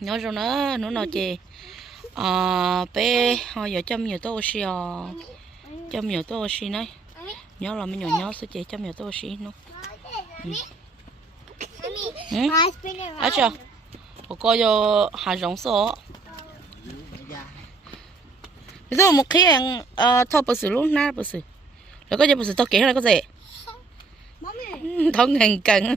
nhớ rồi nó nói chị bé họ giờ chăm nhiều tô xì chăm nhiều tô xì này nhớ là mình nhỏ sẽ chị chăm nhiều tô xì nó à chưa我coi vô hạ rộng số bây giờ một khi anh thọ bớt luôn na bớtแล้วก็จะบớt thọ kế là có gì thọ ngàn cân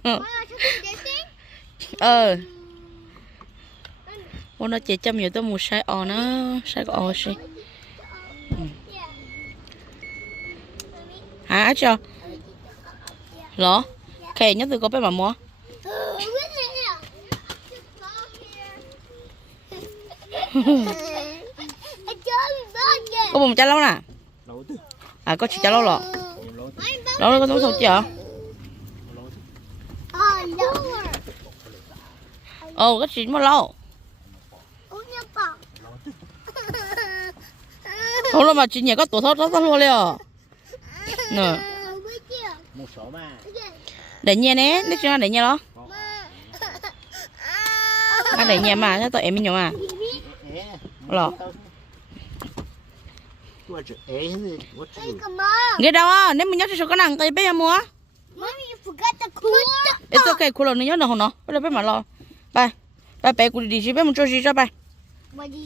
ô nó chỉ chăm nhiều tôi một sai o nó sai o xí hả cho lỏ kệ nhất từ có bé mà mua có bùng chả lâu nè à có chỉ chả lâu rồi lâu có tốn số chưa có chỉ mà lâu thôi là mà chị nhà có tổ thoát thoát luôn liền nè để nhẹ nè nếu chưa để nhẹ đó anh để nhẹ mà cho tụi em nhỏ mà lọ nghe đâu á nếu mình nhớ cho con nàng tay bé mua it's okay cool nữa nhớ đâu nó bây giờ bé mà lo bye bye bé cũng đi chỉ bé một chỗ gì cho bye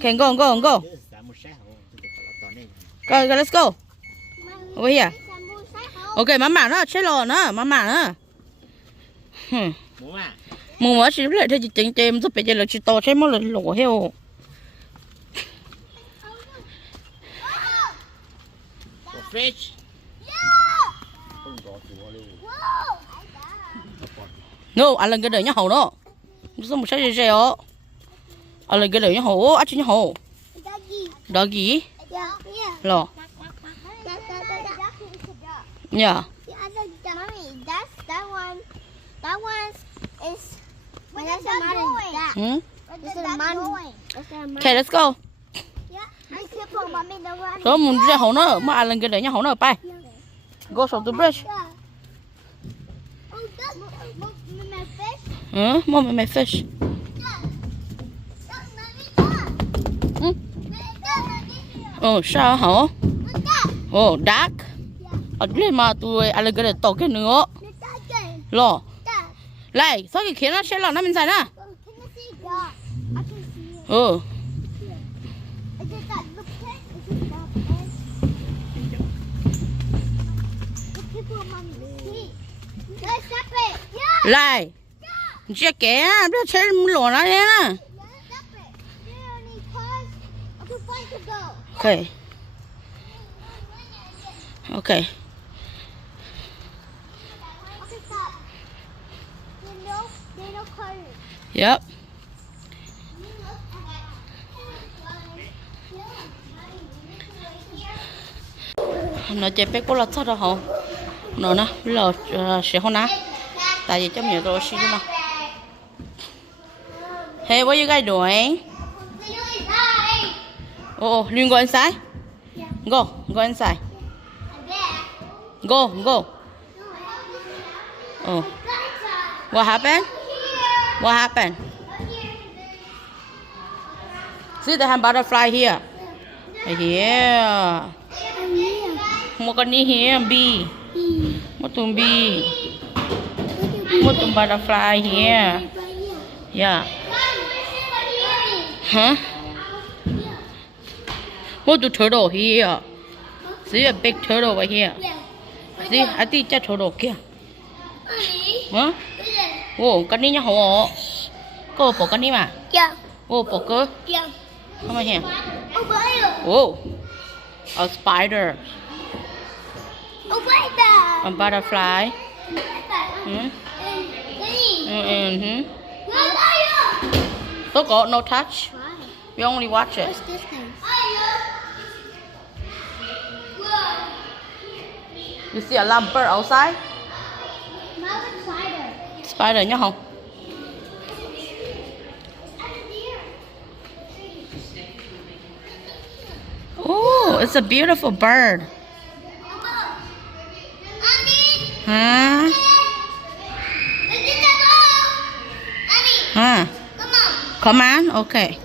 can go go let's go over here okay mama nó chết rồi nữa mama nữa mua chỉ lại thôi chỉ tính tiền giúp bé giờ là chỉ to chết mất là lỗ heo fish no anh lần cái đời nhá hổ đó sao một cái gì đó anh lần cái đời nhá hổ ăn chứ nhá hổ doggy lo yeah that one is that's a man okay let's go số muốn ra hổ nữa mà anh lần cái đời nhá hổ nữa bay go from the bridge mom my fish sao hả dark ở đây mà tụi anh cái đời to cái nữa lo lại sao cái kia nó sẽ là nó mình xài nè lại chưa kẻ nó chơi lỗ nó thế nè okay okay yep nó chơi bé có lót sao đâu không nó nè lót sẽ không nè tại vì trong nhiều đồ xí nữa hey what you guys doing oh you go inside go inside go oh what happened see they have butterfly here một con đi here bee một tụm bee một tụm butterfly here yeah huh what the turtle here see a big turtle over here see I think it's turtle kia hả con đi nhá hổ cô bỏ con đi mà bỏ cơ come on here a spider a butterfly Don't go, no touch. We only watch it. You see a lump bird outside? Spider nhá không? Oh, it's a beautiful bird. Hả? Hả? Command? Okay.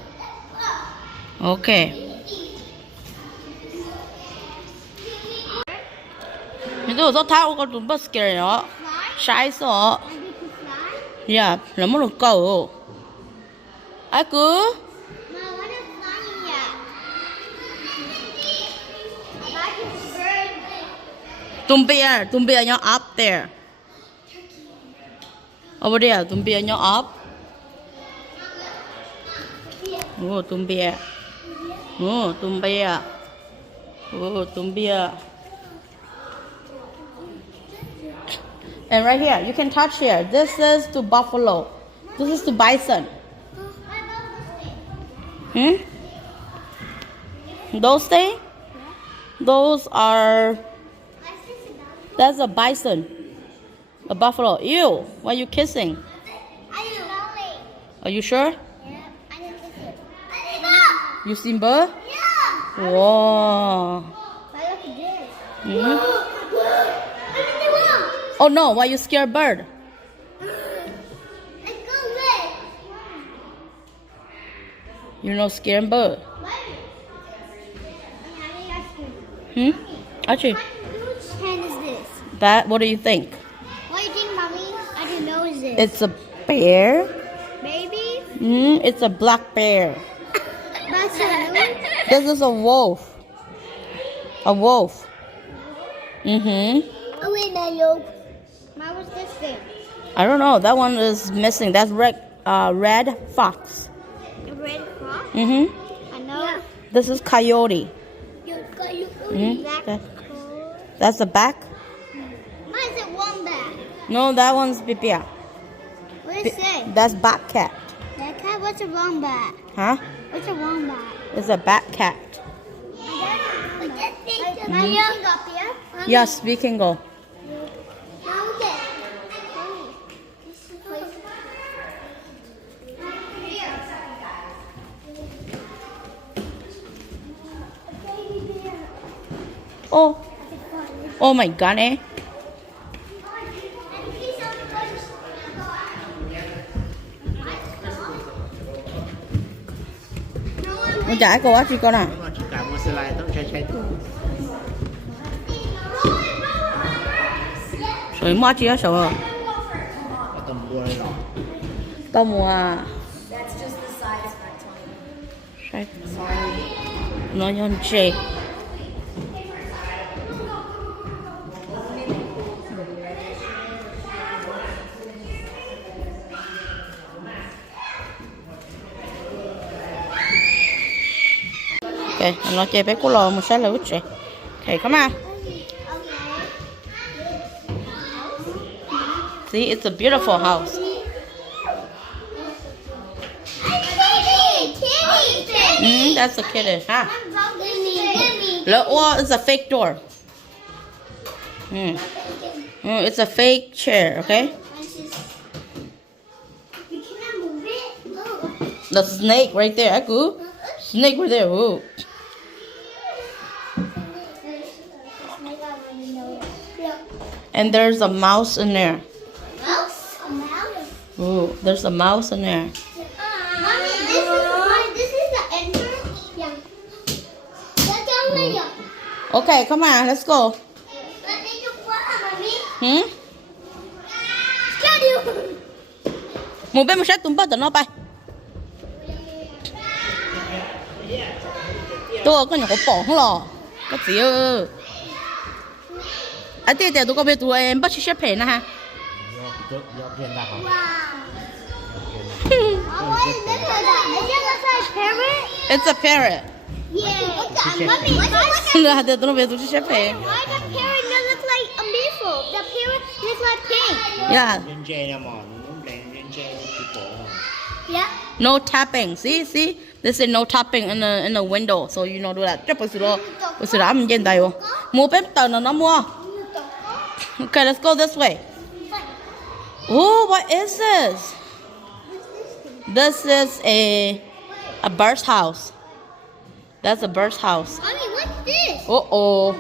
Okay. Itu so tao có tụm bớt scary đó. Sai sợ. Yeah, là muốn được cầu. Ai cứ tụm bia nhau up there. Over there, tụm bia nhau up. Oh, tụm bia. Oh, tụm bia. Oh, tụm bia. And right here, you can touch here. This is to buffalo. This is to bison. Those things? Those are... That's a bison. A buffalo. Ew, why are you kissing? Are you sure? You seen bird? Yeah. Whoa. Oh no, why you scared bird? You're not scared bird. Actually, Whose hand is this? that, what do you think? What do you think, Mommy? I don't know is this. It's a bear. Baby? It's a black bear. That's a This is a wolf. A wolf. Oh wait, no. Mom, what's this thing? I don't know. That one is missing. That's red fox. A red fox? I know. Yeah. This is coyote. Black That's the back. Why is it wombat? No, that one's pipia. What does it say? That's bat cat. That cat? What's a wombat? Huh? What's a wombat? It's a bat cat. Yes, we can go. Oh my god, eh? Con trả cô á chị con à? Chị cả một slideต้องใช้ตัว Rồi mua chị á sợ. ต้องบัวเลยหรอ Tao mua à? Sai. Nó nhân chê. Okay, nó chơi bé cô lò một sai là út chị. Okay, come on. See, it's a beautiful house. That's a kitty, huh? Look, oh, it's a fake door. It's a fake chair, okay? The snake right there, Aku. Snake right there, ooh. And there's a mouse in there. Mouse? A mouse? Ooh, there's a mouse in there. Mommy, this is the entrance? Yeah. That's only Okay, come on, let's go. Let me do what, Mommy? Scared you. Một bên một sát tụm bắt tụi nó bay. Tôi có nhà có bỏ không lò. Có gì ơ. À tiệt tụi con biết tụi em bắt xếp phê nè ha. Wow. What is this? Is it like a parrot? It's a parrot. Yeah. Mommy, Là tụi nó biết tụi xếp phê. why does the parrot not look like a meatball? The parrot looks like pink. Yeah. เล่นเจนะหมอนเล่นเจที่โป๊ะ Yeah. No tapping. See? This is no tapping in the window. So you know do that. Chắc bữa sửa làm gì đây không? Mua bếp tàu nó mua. Okay, let's go this way. Oh, what is this? This is a bird's house. That's a bird's house. Mommy, what's this? Oh.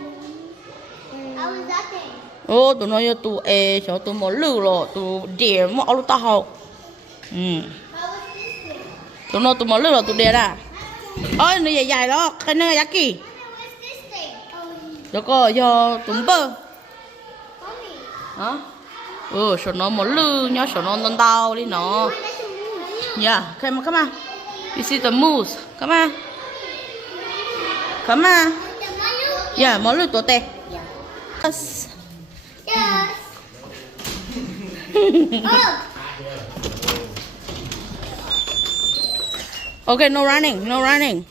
How is that thing? Oh, tụi nó yêu tụi cho tụi mỏ lử rồi, tụi điểm mỏ lúc tao học. How is this thing? tụi nó tụi món lươn là tụi đẻ à ôi nó dài dài đó cái nơi giá kỳ rồi có do tụm bơ hả sợ nó món lươn nhá sợ nó non đau đi nó yeah come on you see the moose come on yeah món lươn tổ tè yes Okay, no running.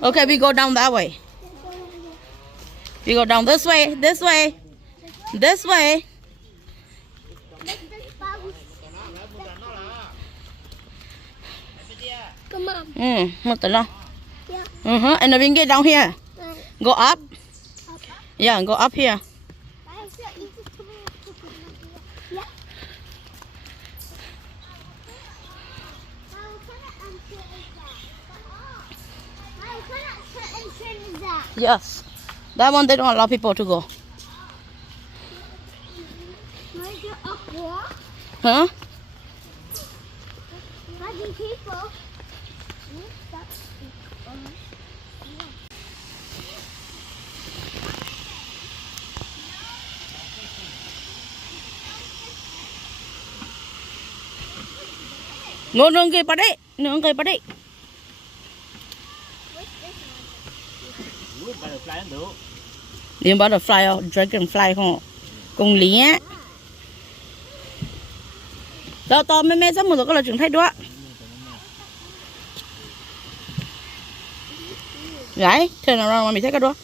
Okay, we go down that way. We go down this way. Come on. Một tấn and then we can get down here. Go up. Yeah, go up here. Yes, that one they don't allow people to go. Huh? Nương cây bà đấy. Điểm butterfly, dragonfly không? Cùng lý á. To mê sắp một rồi có là trưởng thay đó. Right? Turn around when we take a door.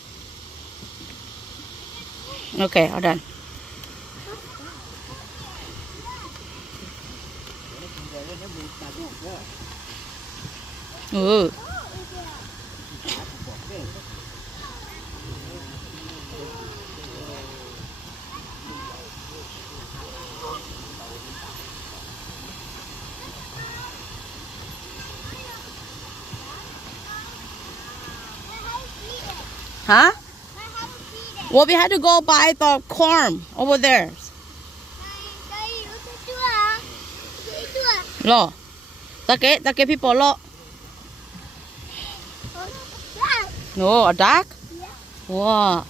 Okay, all done. Huh? Well, we had to go buy the corn over there. Lo. Take people lo. No, a duck? Wow.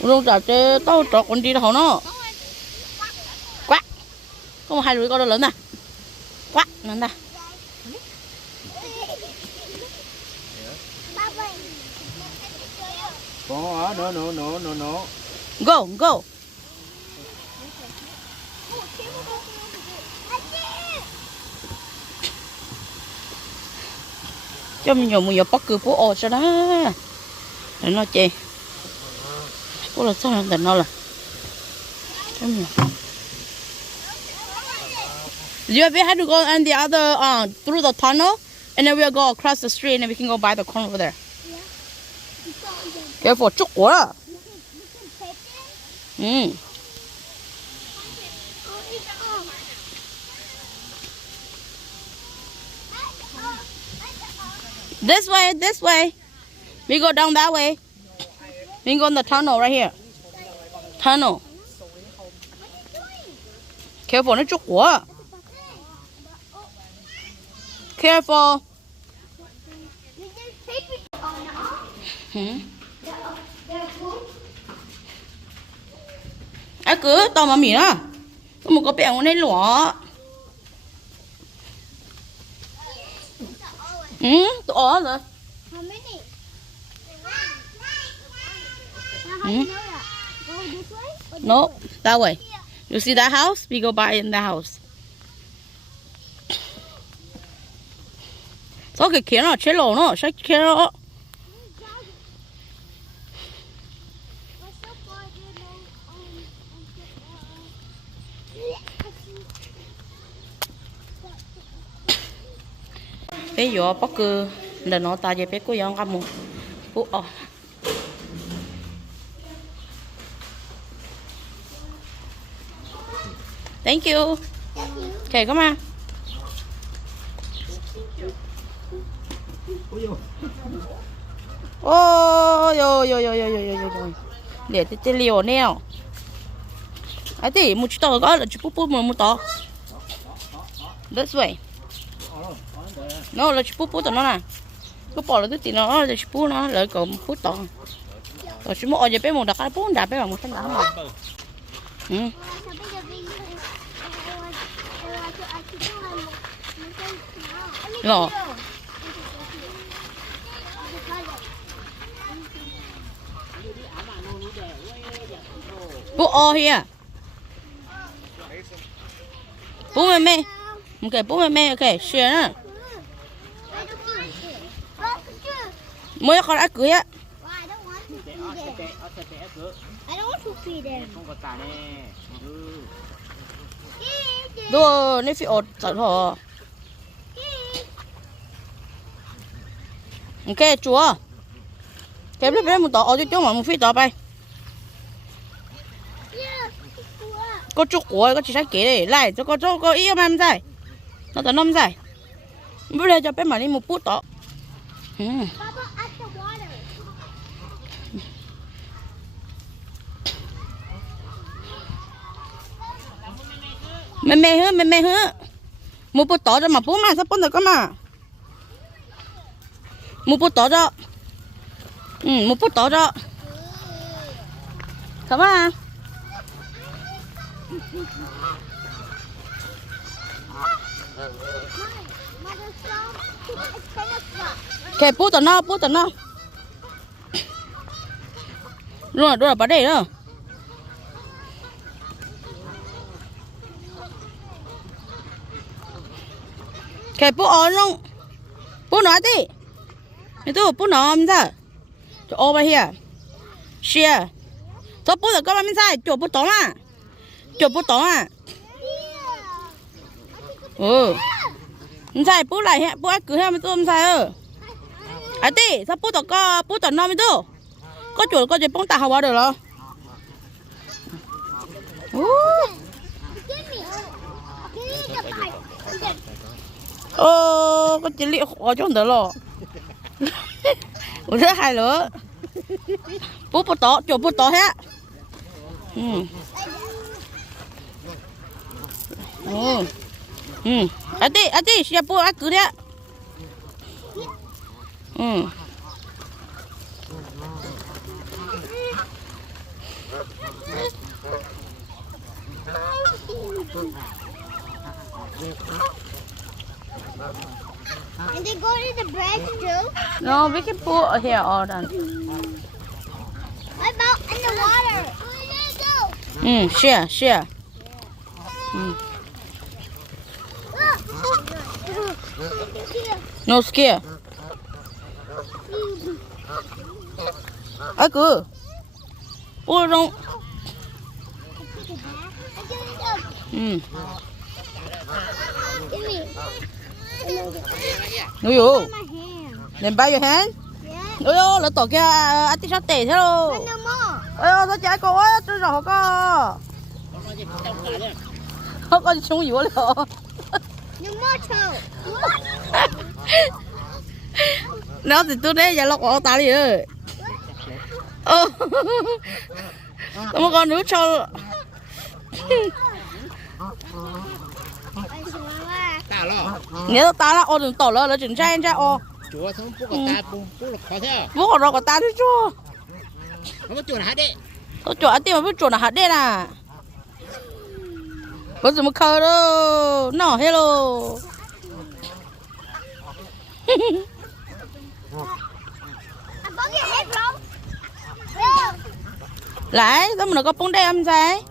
Luôn trả chơi tao trọt con đi đâu nó. Quack. Có một hai đứa con đó lớn nè. Quack, lớn nè. No. Go. Cho mình nhiều bắt cứ phố ổ cho đó. Để nó chê. Phố là sao để nó là. Cho mình. We had to go on the other through the tunnel and then we'll go across the street and then we can go buy the corn over there. Careful, chúc quá. This way. We go down that way. We go in the tunnel right here. Tunnel. Careful, nó chúc quá. Careful. Cứ tao mà mì đó. Có một cái bẹo này lỏ. Tụi ó rồi. No, that way. You see that house? We go buy in that house. Sao cái kia nó chế lỗ nó, sao kia nó. Bây giờ bắt cứ để nó ta về bé cô giang cầm một phụ Thank you. Okay, come on. Yo. Để cái liều neo. Ấy thì một chút to có là chút bút một to. this way nó là chụp tụi nó nè cứ bỏ là cái gì nó là chụp nó lại còn phút tỏ rồi chúng mua ở bên một đặc cái bốn đặc bên một trăm tám mà rồi bố o here bố mẹ ok bố mẹ ok share nữa mới con đã cưới á I don't want to feed them. đồ nên phải ột sợ thọ ok chúa kém lên bên một tỏ cho chúng mà một phi tỏ bay có chút của có chỉ sách kế để lại cho có ý mà em dài nó tao năm dài bây giờ cho bé mà đi một phút tỏ mẹ hứ một phút tỏ cho mà bố mà sắp bún được cơ mà một phút tỏ cho một phút tỏ cho cảm ơn kẹp bút tao nó rồi rồi bà đây nữa kẹp bút on luôn bút nói đi mày tu bút nói không sao cho over here share cho bút được các bạn mình sai cho bút tỏ mà sai bút lại hả bút cứ hả mình tu không sai à đi sao bút tỏ nó mình tu có chuột có gì bông tạ hào được rồi có chỉ liệu khó cho được rồi rất hay nữa bút tỏ chuột bút tỏ hết à đi xe bút cứ thế And they go to the bread too? No, we can put here all done. What about in the water? Share. No scare. I go. Pull it on. Nuôi vô. Then buy your hand. Nuôi vô, lỡ tổ kia ăn tí sát tệ thế đâu. Ôi, sao chạy cô ơi, tôi rõ có. Không có gì xuống vô rồi. Nó thì tôi đấy giờ lọc ở ta đi ơi. Tao con nước cho. Nếu ta là ô đừng tổ了准摘人家哦。chúa xong bố của ta bố là khó thế. Bố của nó của ta chứ chưa. Nó có chuột hạt đấy. Tôi chuột ăn tiền mà biết chuột là hạt đây nè. Bố dùng một khờ đâu. Nó hello. Lại, sao mà nó có bông đây em trái.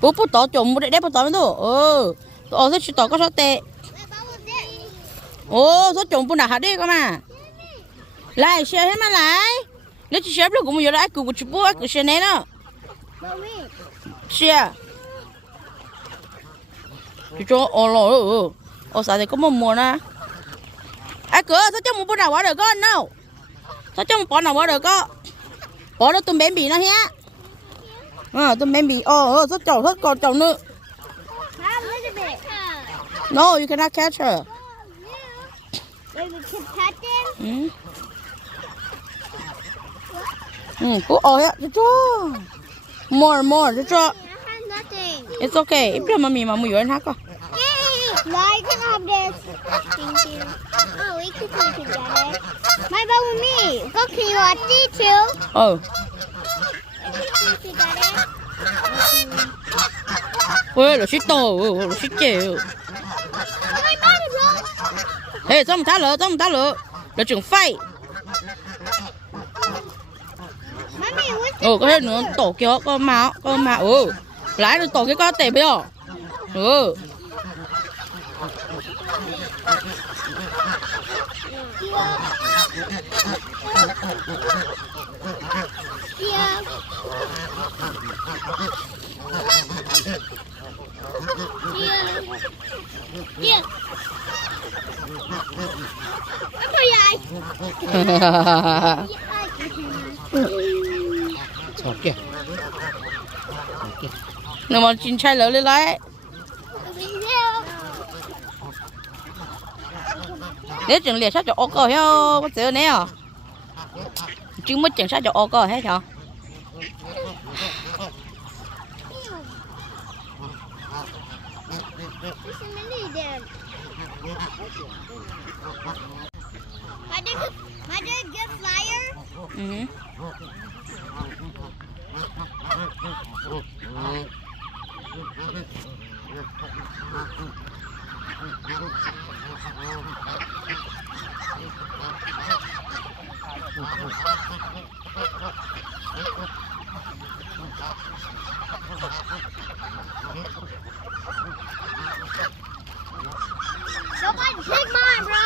Bố tỏ chồng bố để bố tỏ đâu. Sao chỉ tỏ có sao tệ. Sao chồng bố nào hạt đi cơ mà. Lại share hết mà lại. Nếu chỉ share được cũng nhiều lại cứ chụp bố cứ share này nữa. Share. Chú cho sao thì có một mùa nè. Cửa sao cho một bữa nào quá được con đâu. Sao cho một bữa nào quá được con. Bỏ đó tụi bé bị nó hả. tôi maybe rất chậu rất còn chậu nữa. Have a little bit. No, you cannot catch her. Wait, we can catch him? Put all here. More. I have nothing. It's okay. If your mommy you're not. No, you can have this. Thank you. Oh, we can play together. My ball with me. Go, can you watch it too? Oh. We can play together. Ôi, nó xích tổ, nó xích chèo. My ball is wrong. Ê, sao mà thả lỡ. Nó trưởng phay. Mommy, what's the Có hết nữa, tổ kia, con mà. Lái được tổ kia có tệ bây giờ. Yeah. Yeah. Apa ya? Ok. Nếu mà chín chai lỡ lên lái. Nếu chừng liệt sát cho ô cờ heo, có sợ nè à? Chứ mất chừng sát cho ô cờ hết hả? My dad get flyer. Somebody take mine, bro.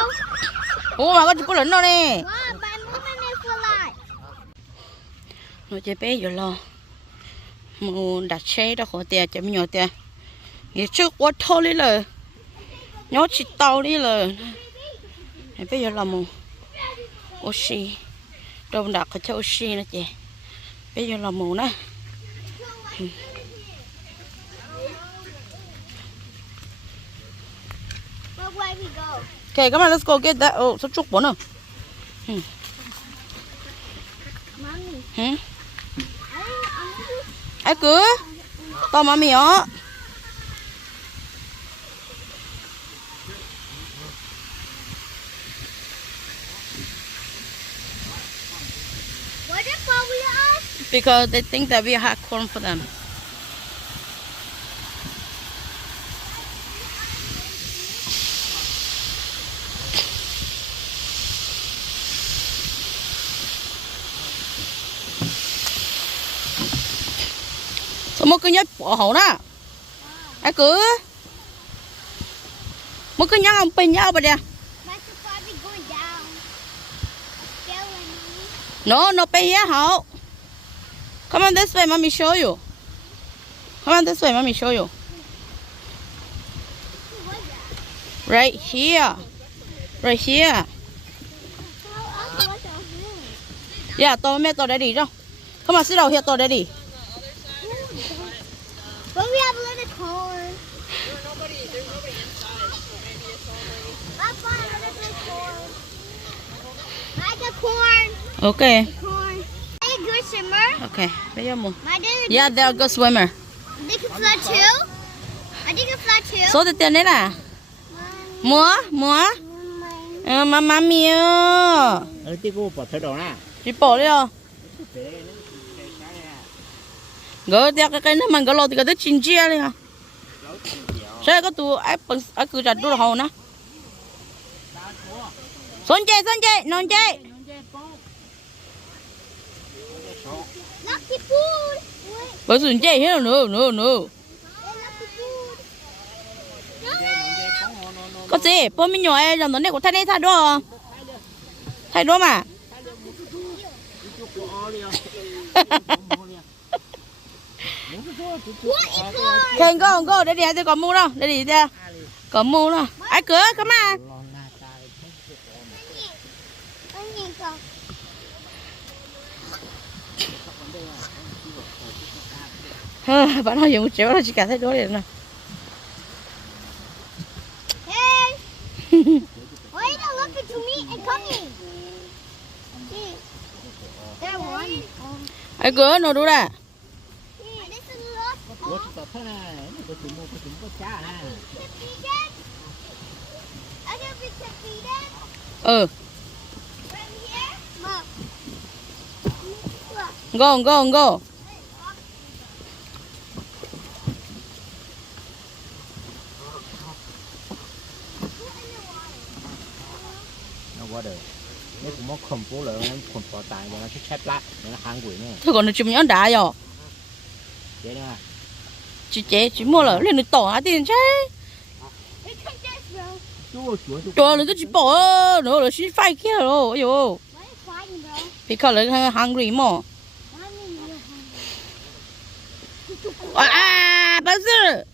Ủa mà có chụp lẫn đâu nè. Mom, by moving it fly. Nó chơi bé rồi lo. Mù đặt xe đó khỏi tiền chấm nhỏ tiền. Nghe trước quá thôi đi lời. Nhó chỉ tao đi lời. Bây giờ là mù oxy. Đâu đặt cái cho oxy nữa chị. Bây giờ là mù nè. Where we go? Okay, come on, let's go get that. Oh, sao chúc bún à? Mommy. Ai cứ. Tao mà mì ó. Why did follow us? Because they think that we had corn for them. Sao một cái nhát bỏ hậu nè. Ai cứ. Một cái nhát ông pin nhau vậy nè. That's probably going down. No, pay here, hậu. Come on this way, mommy show you. Come on this way, mommy show you. Right here. Right here. Yeah, tao mẹ tao daddy đâu. Come on, sit down here, tao daddy. But we have a little corn. There's nobody inside, so maybe it's already. I'll find a little corn. I got corn. Okay. Corn. I a good swimmer. Okay. Bây giờ mua. My dad. Yeah, they're a good swimmer. They can fly too. I think can fly too. Số tiền đấy là mua. Mama mia. Ở tí cô bỏ thay đồ nè. Chị bỏ đi à? Gỡ theo cái nó mình gỡ lột thì cái chín chia đi hả? Sao có tụ ai cứ chặt đuôi hầu nè? Son chơi, non chơi. Lucky food. Bởi xuân chơi hết rồi, nữa. Lucky food. Có gì? Bố mình nhỏ em làm nó này của thay này thay đua. Thay đua mà. Khen go, để đi hay có mua đâu, để đi ra. Có mua đâu. Ai cửa, come on. Bạn nói dùng chéo là chỉ cả thấy đó liền nè. Hey! Why are you looking to me and coming? See, that one. Ai cửa nó đủ ra. See, this is lost. Ủa tao thấy này, có chuyện mua có chuyện có cha ha. I can be feeding. Ừ. Right here. Mom. Go. Nó quá đời. Nếu cũng có khổng phố lớn, khổng phố tài cho nó thích chép lại, nó hàng quỷ nè. Thôi còn nó chụp nhón đá rồi. Vậy nè. Chị mua là lên được tỏ hả tiền chứ. We take this, bro. Trời ơi, chị bỏ nữa là chị phải kia rồi. Ôi dồi. Why are you fighting, bro? Because là hungry mà. Mommy, you're hungry. À, bác sư.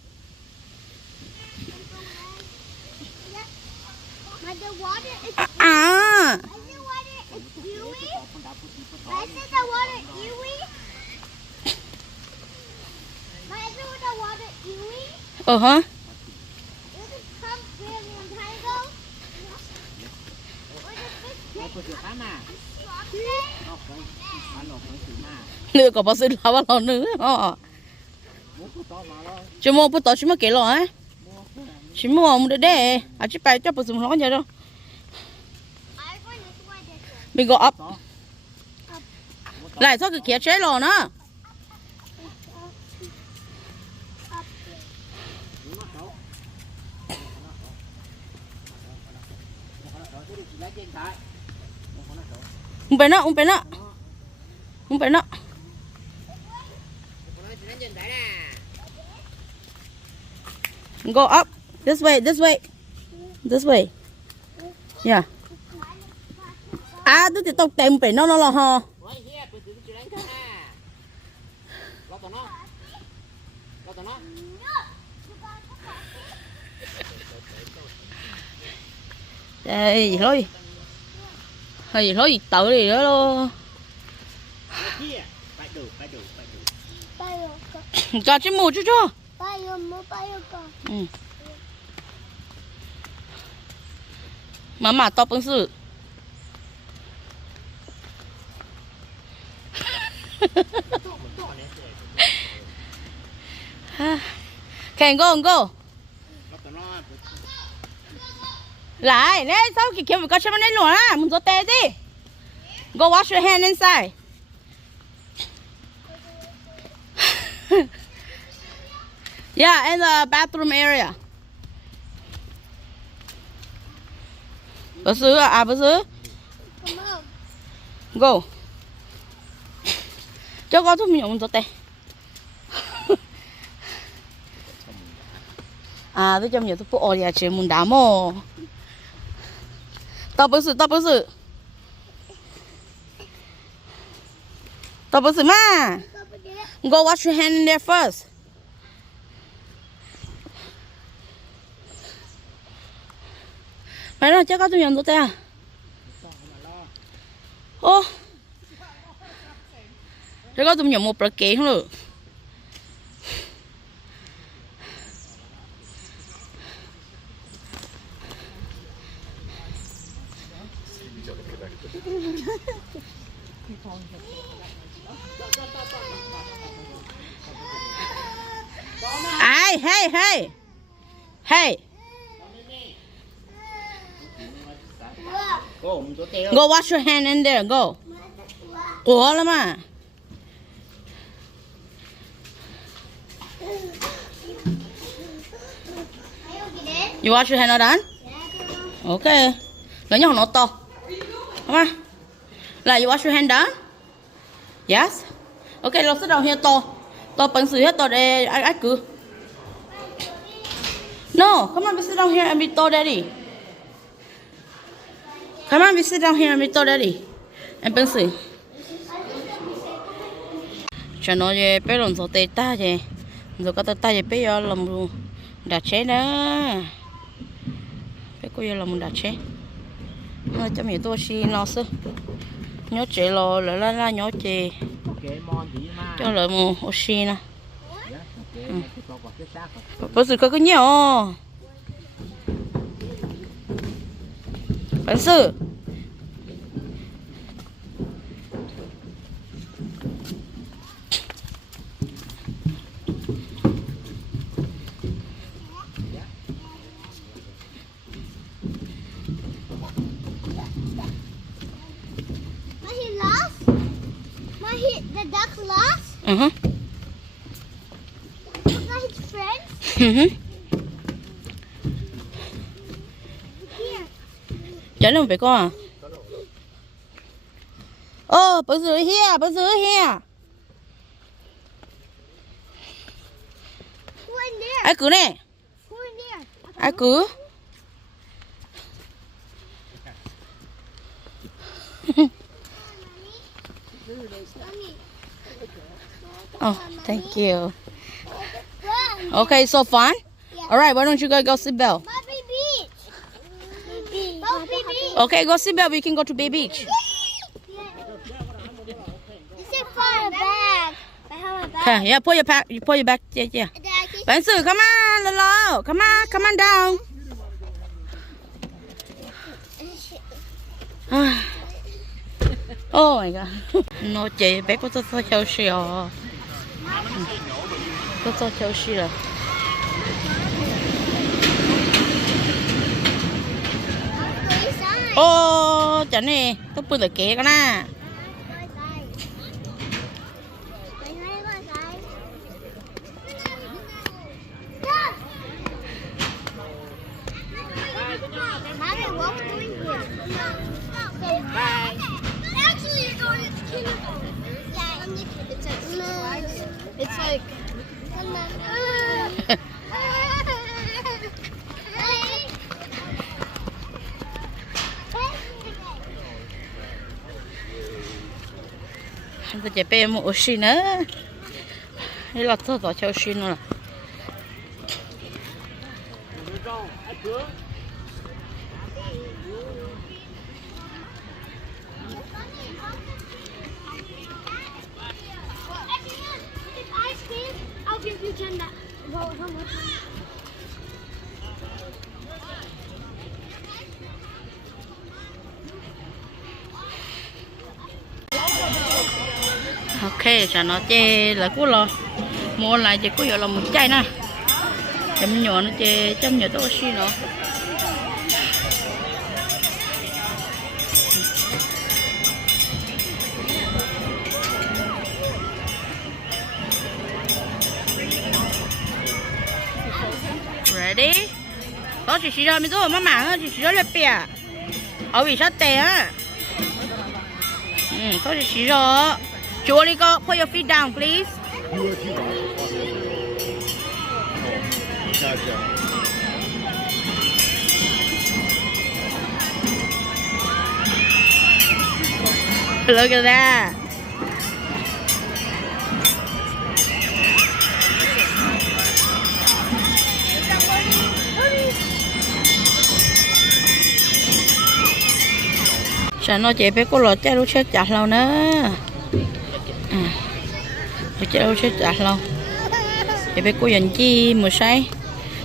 But the water is À. I said water is gooey. I said the water gooey. But I said the water gooey. Hả? It was come really long time ago. Or the fish Có chuyện cá mà. dropped it. Nó phải bán lọc phải sự mà. Nữa có bác sư là bao lâu nữa. Muốn có to mà thôi. Chứ mua bút tỏ chứ mà kể lo á. Chứ mua ông để. À chứ phải cho bút dùng nó vậy đâu. I was going this way, this way. Mình go up. To. Lại sao cái kia chế lo nữa. Lấy trên tay. Không phải nó. Không phải nó. Go up. This way. Yeah. À, tôi thì tao tìm phải nó là ho. Ôi hiệp, tôi chỉ đánh thôi nè. Lo tao nó. Ê, gì thôi. Hay gì thôi, tự gì đó luôn. Kia, phải đủ. Cho chứ mua chứ cho. Ừ. Mà to bưng sự. Can go. Lo tao nó. Lại, nè, sao kìa kìa có cho mình lấy luôn á, muốn gió tê đi. Go wash your hand inside. Yeah, in the bathroom area. Bác sư à, bác sư. Come on. Go. Cho con thuốc mình muốn gió tê. À, tôi cho mình thuốc bổ ya chứ muốn đá mồ. Tao bác sư. Tao bác sư mà. Go wash your hand in there first. Phải rồi, chắc có tôi nhận tôi tè à? Ô. Chắc có tôi nhận một bậc kế không được. Ai, hey. Cô muốn tôi teo. Go wash your hand in there, go. Ủa lắm à. You wash your hand all done? Okay. Lấy nhau nó to. Come on. Lại you wash your hand done? Yes. Okay, let's sit down here to. To bằng sự hết to để ai cứ. No, come on, we sit down here and be told daddy. Come on, we sit down here and be told daddy. Em bằng sự. Cho nó về bé lồng số tê ta về. Rồi có ta về bé giờ làm đặt chế nữa. Bé cô giờ làm đặt chế. Nó cho mình tôi xí nó sư. Nhớ chế lo la nhớ chế. Kệ mon gì mà. Cho lợi mù ô xí nè. 不是可个鸟，不是。The duck lost? Uh-huh. Was that his friend? Mm-hmm. Here. Dẫn nó về con à? Ô, bữa rửa here, bữa rửa here. Who in there? Ai cứ nè, Who in there? ai cứ. Oh, thank you. Okay, so fun? All right, why don't you guys go see Belle? Bobby Beach. Bobby Beach. Okay, go see Belle. We can go to Bay Beach. Is it far back? I have a bag. Okay, yeah, pull your pack. You pull your back. Yeah, yeah. Bạn Sử, come on, Lolo. Come on down. Oh my god. Nó chị bé có sao cháu xì à. Có sao cháu xì à. Ô, chả nè, tôi bự được kế con à. It's like Tôi chỉ bé một xí nữa. Đây là tôi có cháu xí nữa. I'll give you 10 back. How much? Ok, cho nó chê là cú lo. Mua lại chỉ có là một chai nè. Chấm nhỏ nó chê chấm nhỏ tôi xí nó. Ready? Có chỉ ra mình rồi mà mảng chỉ ra lên bè. Ở vì sao tè á? Có chỉ ra. Julie, go put your feet down, please. Look at that. Sao nó chạy bé có lọt chạy lúc chết chặt lâu nữa. Chạy lúc chết chặt lâu. Chạy bé có dành chi một say.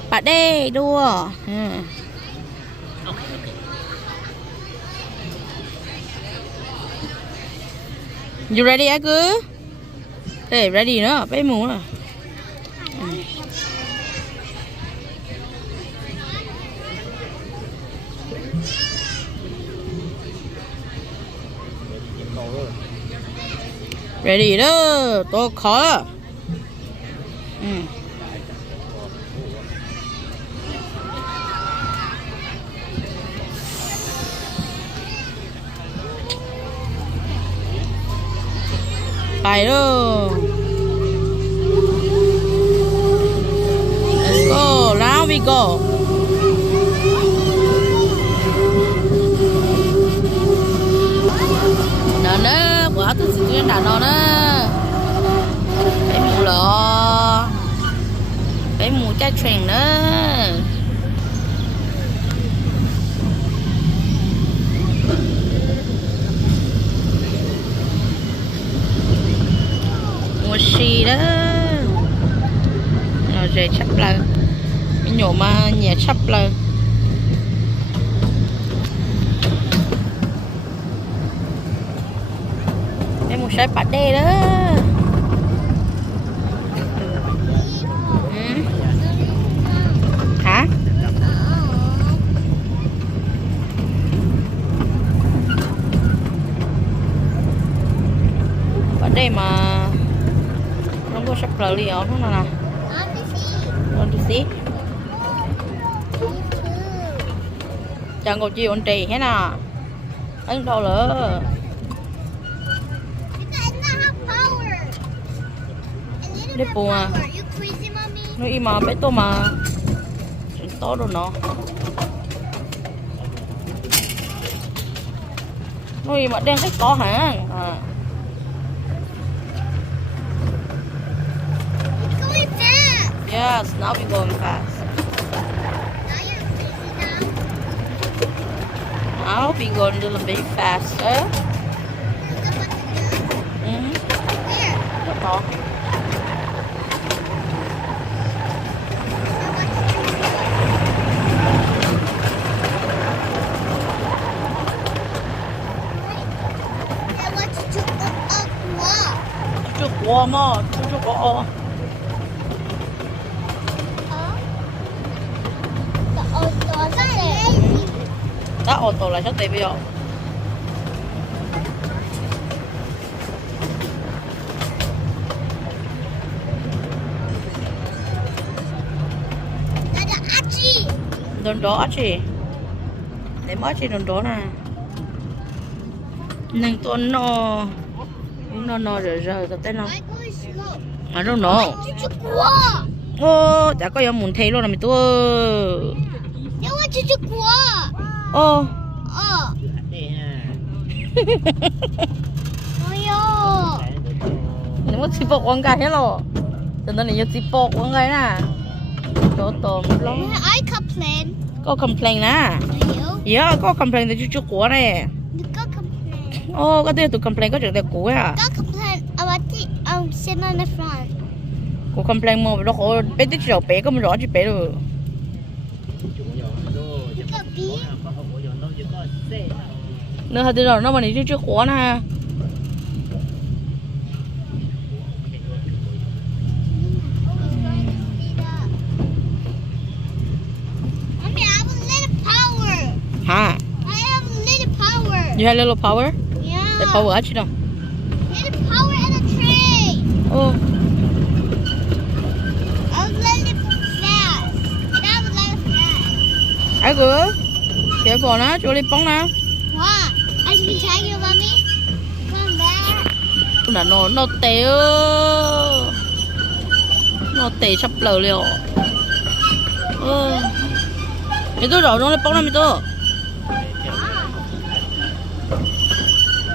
Bà đây đua. You ready á cứ? Hey, ready nữa, bé mù nữa. Ready đó, tôi khó. Phải đó. Let's go, now we go. Đó nữa, bữa tôi sẽ chuyên đàn nó nữa. Cái mù lọ. Cái mù cha truyền nữa. Mù xì đó. rẻ chấp là nhổ mà nhẹ chấp là em một sai bát đê đó. Hả? Bát đê mà không có sắp lỡ liền không nào. Want to see? Chẳng có chi ổn trì hết nào. Anh đâu lỡ. Đi bùa à. Nó im mà bé tô mà. Chuyện to đâu nó. Nó im mà đen cái có hả? À. Yes, now we're going fast. Now we're going a little bit faster. That's all. Chút quá mà, chút quá. Đó, ô tô là sắp tới bây giờ. Đồn đó achi. Để mất achi đồn đó nè. Nâng tuần nó rồi tên nó. I don't know. Ô, chả có em muốn thấy luôn là mày tôi. Ô. Nó có chỉ bọc quăng cái hết rồi. Cho nên là chỉ bọc quăng cái nè. Chỗ tôm lắm. I complain. Có complain nè. Yeah, có complain thì chú của này. Có complain. Ô, có thể tụi complain có chuyện đẹp của à? Có complain about the sitting on the front. Cô complain mà nó khó bé tích rồi bé có mà rõ chứ bé rồi. Nữa hạt rồi nó mà đi trước khóa nè. Hả? I have a little power. You have a little power? Yeah. The power achi đâu? Little power in a tree. Ô. I was little fast. And I was little fast. Ai cứ? Chạy bộ nè, chỗ đi bóng nè. What? I should be tagging you, mommy. Come back. Là nó tệ nó tệ sắp lờ liều. Mày tôi rồi nó đi bóng nè mày tôi.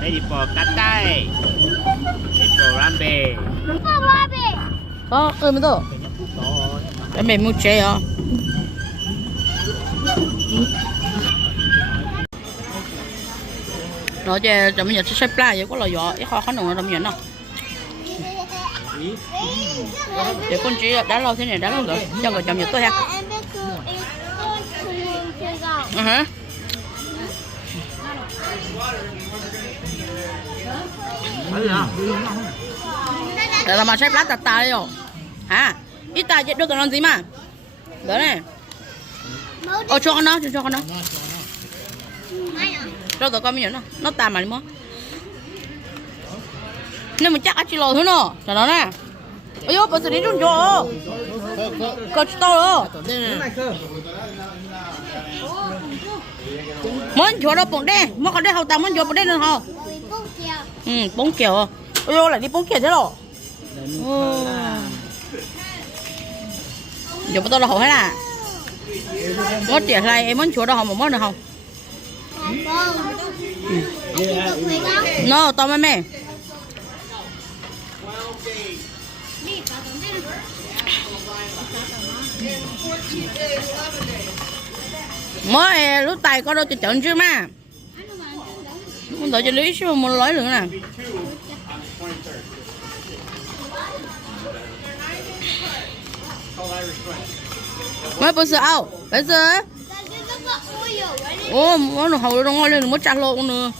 Đây đi bò cắt tay. Đi bò rambe. Come, Bobby. Có, mày tôi. Em mày mua chè à? Nó chè cho mình nhặt xếp lá vậy có là giỏ, ít khó khăn nó làm gì nào. Để con chỉ đá lâu thế này đá lâu rồi, cho người chồng nhặt tôi ha. Hả? Để làm mà xếp lá tạt đi rồi. Hả? Ít ta chết được cái làm gì mà? Đó này. Ô cho con nó. Cho tụi con bây giờ nó tàn mà đi mất. Nên mình chắc ăn chỉ lò thôi nó. Cho nó nè. Ôi dồi, bà xử lý rung cho. Có chút to đó. Muốn chỗ đó bóng đen. Muốn có đen hầu tao muốn chỗ bóng đen nữa hả? Bóng kiểu. Ôi dồi, lại đi bóng kiểu thế rồi. Giờ bắt đầu là hầu hết à? Mất tiền này em muốn chỗ đó hầu mà mất được không? No, tao mẹ. Mới lúc tài có đâu cho trận chưa mà. Muốn đợi cho lý chứ muốn lấy nữa nè. mới bữa giờ ao bây giờ ô nó hầu nó ngon lên mất chặt lộn nữa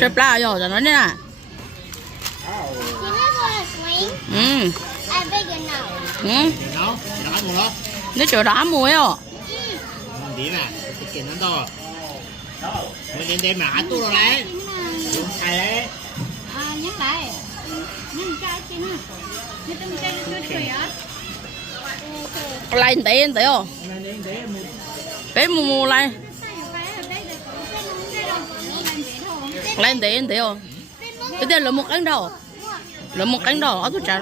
chơi pla rồi cho nó nè nó một đó nó chỗ đá muối à đi nè cái nó to mình lên đây mà ăn tu rồi đấy thầy đấy nhắc lại nhắc trai chứ nè nhắc trai chơi chơi á lại anh thấy không bé mua lại lại anh thấy không cái đây là một cánh đỏ ở tôi trả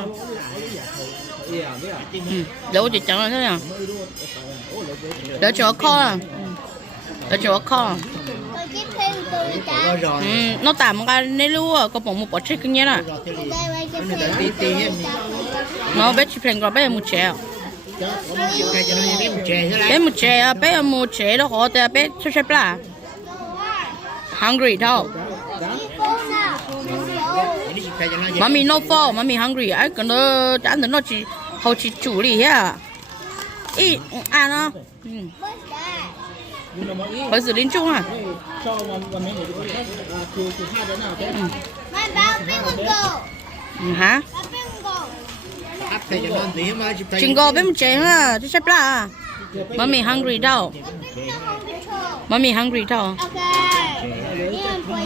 đâu chỉ chẳng là thế nào đỡ cho kho đỡ cho kho nó tạm cái này luôn có một bó chết cái nhé nè nó bé chỉ phèn còn bé một chè bé một chè đó họ thì bé chơi pla hungry đâu mami no fall mami hungry ai cần nó chán thì nó chỉ hầu chỉ chủ đi ha ý ăn nó bây giờ đến chung à hả chừng go bé một chén à chứ xếp là mami hungry đâu mami hungry đâu